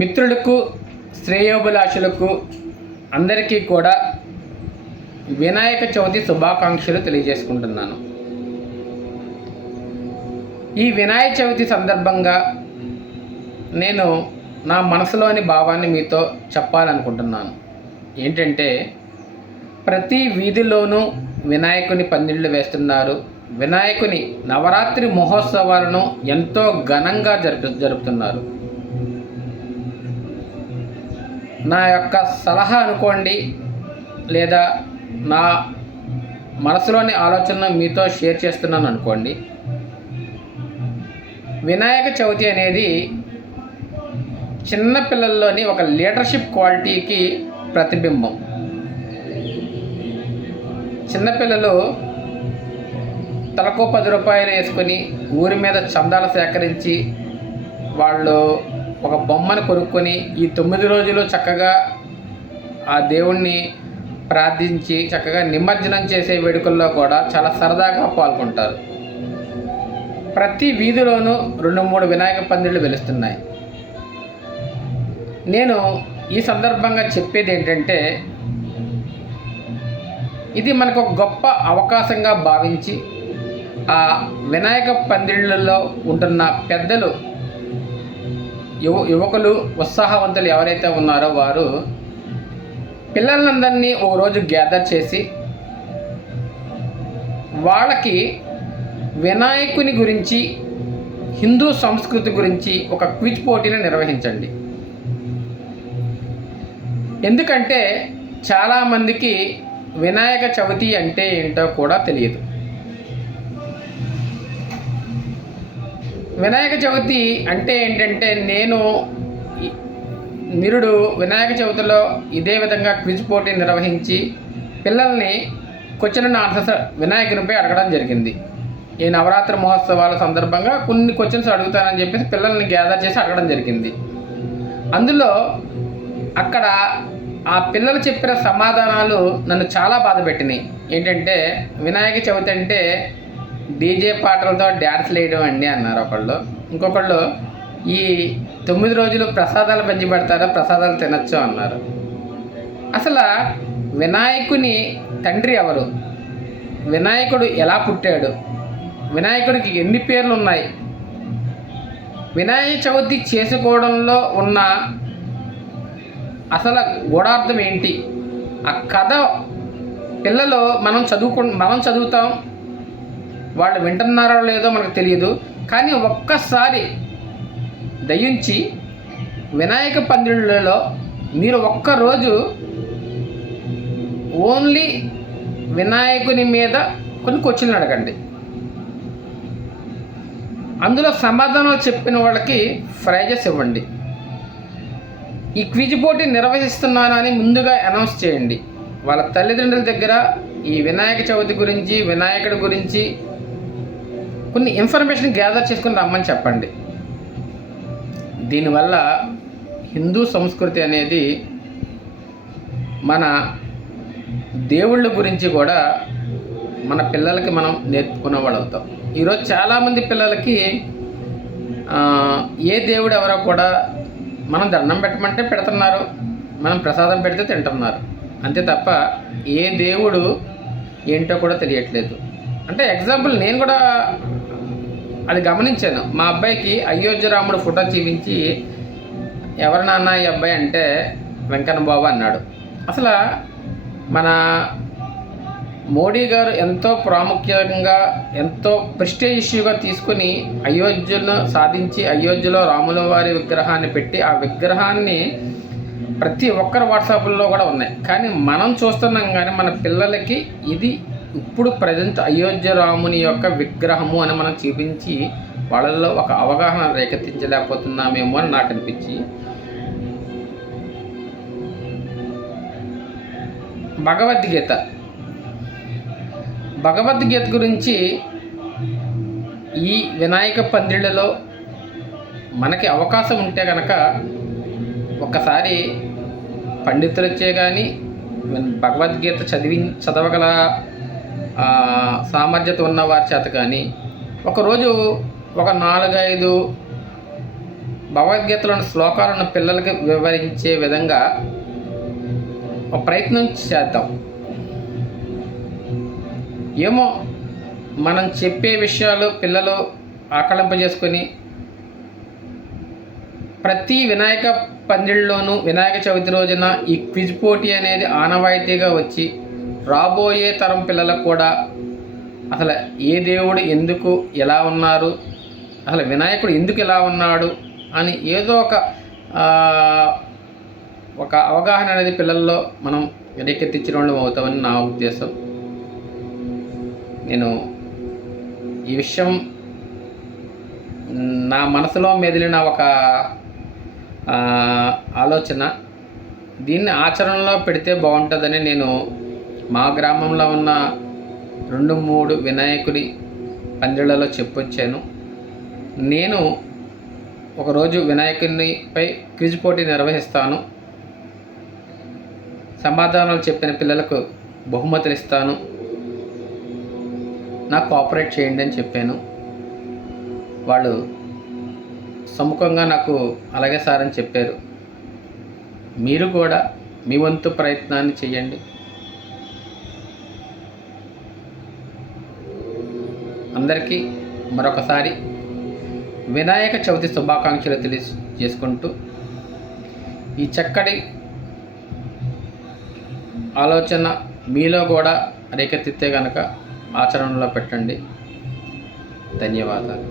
మిత్రులకు, శ్రేయోభిలాషులకు అందరికీ కూడా వినాయక చవితి శుభాకాంక్షలు తెలియజేసుకుంటున్నాను. ఈ వినాయక చవితి సందర్భంగా నేను నా మనసులోని భావాన్ని మీతో చెప్పాలనుకుంటున్నాను. ఏంటంటే, ప్రతి వీధిలోనూ వినాయకుని పందిళ్ళు వేస్తున్నారు. వినాయకుని నవరాత్రి మహోత్సవాలను ఎంతో ఘనంగా జరుపుతున్నారు. నా యొక్క సలహా అనుకోండి, లేదా నా మనసులోని ఆలోచనను మీతో షేర్ చేస్తున్నాను అనుకోండి. వినాయక చవితి అనేది చిన్నపిల్లల్లోని ఒక లీడర్షిప్ క్వాలిటీకి ప్రతిబింబం. చిన్నపిల్లలు తలకో 10 రూపాయలు వేసుకొని ఊరి మీద చందాలు సేకరించి వాళ్ళు ఒక బొమ్మను కొనుక్కొని ఈ 9 రోజులు చక్కగా ఆ దేవుణ్ణి ప్రార్థించి చక్కగా నిమజ్జనం చేసే వేడుకల్లో కూడా చాలా సరదాగా పాల్గొంటారు. ప్రతి వీధిలోనూ 2-3 వినాయక పందిళ్ళు వెలుస్తున్నాయి. నేను ఈ సందర్భంగా చెప్పేది ఏంటంటే, ఇది మనకు ఒక గొప్ప అవకాశంగా భావించి ఆ వినాయక పందిళ్ళల్లో ఉంటున్న పెద్దలు, యువకులు, ఉత్సాహవంతులు ఎవరైతే ఉన్నారో వారు పిల్లలందరినీ ఓ రోజు గ్యాదర్ చేసి వాళ్ళకి వినాయకుని గురించి, హిందూ సంస్కృతి గురించి ఒక క్విజ్ పోటీని నిర్వహించండి. ఎందుకంటే చాలామందికి వినాయక చవితి అంటే ఏంటో కూడా తెలియదు. వినాయక చవితి అంటే ఏంటంటే, నిరుడు వినాయక చవితిలో ఇదే విధంగా క్విజ్ పోటీ నిర్వహించి పిల్లల్ని క్వశ్చన్ అండ్ ఆన్సర్స్ వినాయకునిపై అడగడం జరిగింది. ఈ నవరాత్రి మహోత్సవాల సందర్భంగా కొన్ని క్వశ్చన్స్ అడుగుతానని చెప్పేసి పిల్లల్ని గ్యాదర్ చేసి అడగడం జరిగింది. అందులో అక్కడ ఆ పిల్లలు చెప్పిన సమాధానాలు నన్ను చాలా బాధ పెట్టినాయి. ఏంటంటే, వినాయక చవితి అంటే డీజే పాటలతో డ్యాన్స్ వేయడం అండి అన్నారు ఒకళ్ళు. ఇంకొకళ్ళు ఈ 9 రోజులు ప్రసాదాలు పంచి పెడతారా, ప్రసాదాలు తినచ్చు అన్నారు. అసలు వినాయకుని తండ్రి ఎవరు? వినాయకుడు ఎలా పుట్టాడు? వినాయకుడికి ఎన్ని పేర్లు ఉన్నాయి? వినాయక చవితి చేసుకోవడంలో ఉన్న అసలు గూఢార్థం ఏంటి? ఆ కథ పిల్లలు మనం చదువుతాం, వాళ్ళు వింటున్నారో లేదో మనకు తెలియదు. కానీ ఒక్కసారి దయించి వినాయక పందిళ్ళలో మీరు ఒక్కరోజు ఓన్లీ వినాయకుని మీద కొన్ని క్వశ్చన్లు అడగండి. అందులో సమాధానాలు చెప్పిన వాళ్ళకి ప్రైజెస్ ఇవ్వండి. ఈ క్విజ్ పోటీ నిర్వహిస్తున్నాను అని ముందుగా అనౌన్స్ చేయండి. వాళ్ళ తల్లిదండ్రుల దగ్గర ఈ వినాయక చవితి గురించి, వినాయకుడి గురించి కొన్ని ఇన్ఫర్మేషన్ గ్యాదర్ చేసుకుని రమ్మని చెప్పండి. దీనివల్ల హిందూ సంస్కృతి అనేది, మన దేవుళ్ళ గురించి కూడా మన పిల్లలకి మనం నేర్పుకునే వాళ్ళు అవుతాం. ఈరోజు చాలామంది పిల్లలకి ఏ దేవుడు ఎవరో కూడా మనం దండం పెట్టమంటే పెడుతున్నారు, మనం ప్రసాదం పెడితే తింటున్నారు. అంతే తప్ప ఏ దేవుడు ఏంటో కూడా తెలియట్లేదు. అంటే ఎగ్జాంపుల్ నేను కూడా అది గమనించాను. మా అబ్బాయికి అయోధ్య రాముడు ఫోటో చూపించి, ఎవరి నాన్న ఈ అబ్బాయి అంటే వెంకన్న బాబు అన్నాడు. అసలు మన మోడీ గారు ఎంతో ప్రాముఖ్యంగా, ఎంతో ప్రెస్టేజ్ ఇష్యూగా తీసుకొని అయోధ్యను సాధించి అయోధ్యలో రాముల వారి విగ్రహాన్ని పెట్టి, ఆ విగ్రహాన్ని ప్రతి ఒక్కరి వాట్సాప్లో కూడా ఉన్నాయి. కానీ మనం చూస్తున్నాం, కానీ మన పిల్లలకి ఇది ఇప్పుడు ప్రజెంట్ అయోధ్య రాముని యొక్క విగ్రహము అని మనం చూపించి వాళ్ళల్లో ఒక అవగాహన రేకెత్తించలేకపోతున్నామేమో అని నాకు అనిపించి, భగవద్గీత గురించి ఈ వినాయక పందిళ్ళలో మనకి అవకాశం ఉంటే కనుక ఒక్కసారి పండితులొచ్చే కానీ భగవద్గీత చదవగల సామర్థ్యత ఉన్న వారి చేత కానీ ఒకరోజు ఒక 4-5 భగవద్గీతలోని శ్లోకాలను పిల్లలకి వివరించే విధంగా ఒక ప్రయత్నం చేద్దాం. ఏమో మనం చెప్పే విషయాలు పిల్లలు ఆకళింపజేసుకొని ప్రతి వినాయక పందిళ్ళలోనూ వినాయక చవితి రోజున ఈ క్విజ్ పోటీ అనేది ఆనవాయితీగా వచ్చి రాబోయే తరం పిల్లలకు కూడా అసలు ఏ దేవుడు ఎందుకు ఎలా ఉన్నారు, అసలు వినాయకుడు ఎందుకు ఇలా ఉన్నాడు అని ఏదో ఒక అవగాహన అనేది పిల్లల్లో మనం రేకెత్తించడం అవుతామని నా ఉద్దేశం. నేను ఈ విషయం నా మనసులో మెదిలిన ఒక ఆలోచన, దీన్ని ఆచరణలో పెడితే బాగుంటుందని నేను మా గ్రామంలో ఉన్న 2-3 వినాయకుడి పందిళ్లలో చెప్పొచ్చాను. నేను ఒకరోజు వినాయకునిపై క్విజ్ పోటీ నిర్వహిస్తాను. సమాధానాలు చెప్పిన పిల్లలకు బహుమతులు ఇస్తాను, నాకు కోఆపరేట్ చేయండి అని చెప్పాను. వాళ్ళు సముఖంగా నాకు అలాగే సార్ అని చెప్పారు. మీరు కూడా మీ వంతు ప్రయత్నాన్ని చేయండి. అందరికీ మరొకసారి వినాయక చవితి శుభాకాంక్షలు తెలియజేసుకుంటూ, ఈ చక్కటి ఆలోచన మీలో కూడా రేకెత్తితే కనుక ఆచరణలో పెట్టండి. ధన్యవాదాలు.